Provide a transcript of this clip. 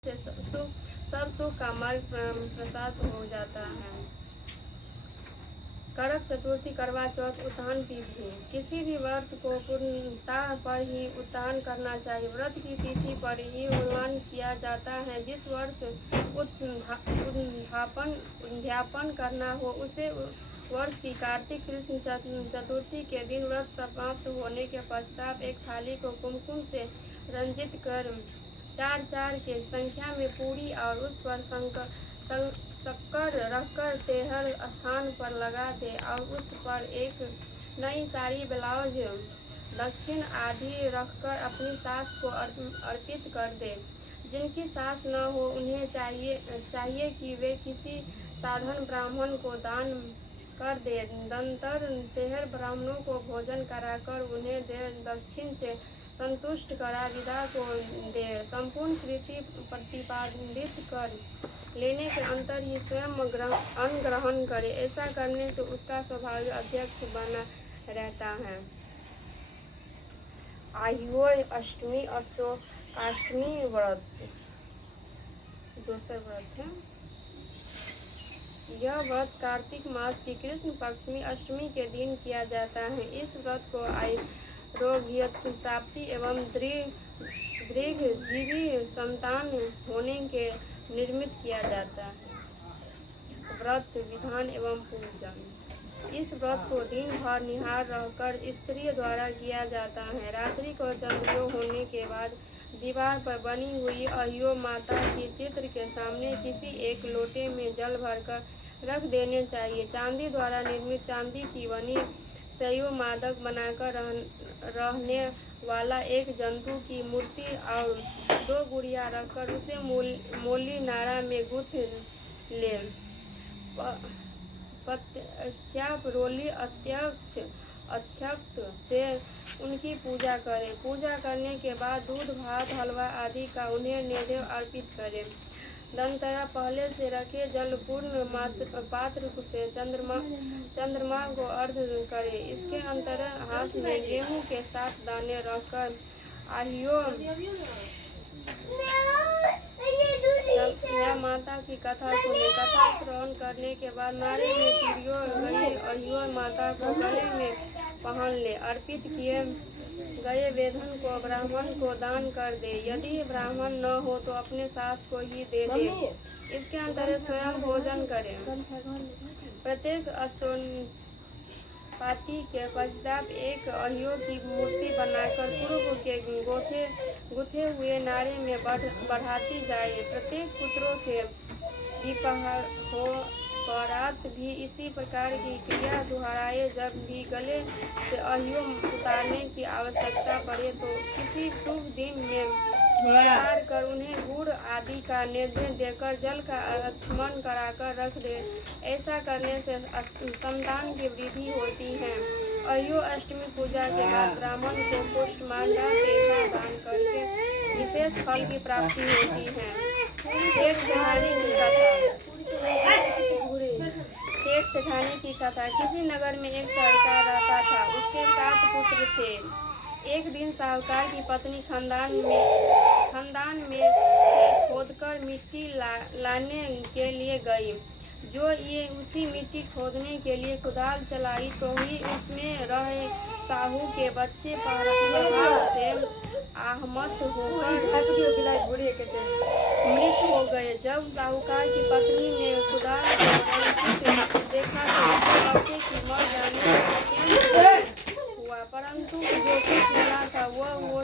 से सब सुख का मार्ग प्रसाद हो जाता है। करक चतुर्थी, करवा चौथ, उत्थान तिथि। किसी भी व्रत को पूर्णता पर ही उत्थान करना चाहिए। व्रत की तिथि पर ही उद्यापन किया जाता है। जिस वर्ष उद्यापन करना हो उसे वर्ष की कार्तिक कृष्ण चतुर्थी के दिन व्रत समाप्त होने के पश्चात एक थाली को कुमकुम से रंजित कर 4 के संख्या में पूरी और उस पर शक्कर रखकर तेहर स्थान पर लगा दे और उस पर एक नई साड़ी, ब्लाउज, दक्षिण आदि रखकर अपनी सास को अर्पित कर दे। जिनकी सास न हो उन्हें चाहिए कि वे किसी साधन ब्राह्मण को दान कर दे। नंतर तेहर ब्राह्मणों को भोजन कराकर उन्हें दक्षिण से संतुष्ट करा विदा को दे। संपूर्ण कृति प्रतिपादित कर लेने के अंतर ही स्वयं अन्न ग्रहण करे। ऐसा करने से उसका स्वाभाविक अध्यक्ष बना रहता है। आह्योय अष्टमी, अशोकाष्टमी व्रत दूसरा व्रत है। यह व्रत कार्तिक मास की कृष्ण पक्ष में अष्टमी के दिन किया जाता है। इस व्रत को आरोग्य प्राप्ति एवं दीर्घजीवी संतान होने के निर्मित किया जाता है। व्रत विधान एवं पूजन। इस व्रत को दिन भर निहार रहकर स्त्री द्वारा किया जाता है। रात्रि को चंद्रोदय होने के बाद दीवार पर बनी हुई अहियो माता के चित्र के सामने किसी एक लोटे में जल भरकर रख देने चाहिए। चांदी द्वारा निर्मित चांदी की बनी सयो मादक बनाकर रहने वाला एक जंतु की मूर्ति और 2 गुड़िया रखकर उसे मोली नाड़ा में गूंथ ले। रोली अक्षत से उनकी पूजा करें। पूजा करने के बाद दूध, भात, हलवा आदि का उन्हें नैवेद्य अर्पित करें। दंतरा पहले से रखे जलपूर्ण पात्र से चंद्रमा को अर्घ्य करे। इसके अंतर हाथ में गेहूं के 7 दाने रखकर आहियो या माता की कथा सुने। कथा श्रवण करने के बाद नारे में तिरियो गई अहियो माता को गले में पहन ले। अर्पित किए गए वेधन को ब्राह्मण को दान कर दे। यदि ब्राह्मण न हो तो अपने सास को ही दे दे। इसके अंतर स्वयं भोजन करें। प्रत्येक पाती के पश्चात एक अहियो की मूर्ति बनाकर पूर्व के गुथे हुए नारे में बढ़ाती जाए। प्रत्येक पुत्रों के विवाहोपरांत भी इसी प्रकार की क्रिया दोहराए। जब भी गले से अहियो उतारने की आवश्यकता पड़े तो किसी शुभ दिन में उतार कर उन्हें गुड़ आदि का नैवेद्य देकर जल का आचमन कराकर रख दे। ऐसा करने से संतान की वृद्धि होती है। अहियो अष्टमी पूजा के बाद ब्राह्मण को पुष्टमांडा पेठा दान करके विशेष फल की प्राप्ति होती है। सेठ सेठानी की कथा। किसी नगर में एक साहूकार रहता था। उसके 7 पुत्र थे। एक दिन साहूकार की पत्नी खदान में से खोदकर मिट्टी लाने के लिए गई। जो ये उसी मिट्टी खोदने के लिए कुदाल चलाई तो ही उसमें रहे साहू के बच्चे प्रभाव से आहमत होकर मृत हो गए। जब साहूकार की पत्नी ने कुदाल को देखा तो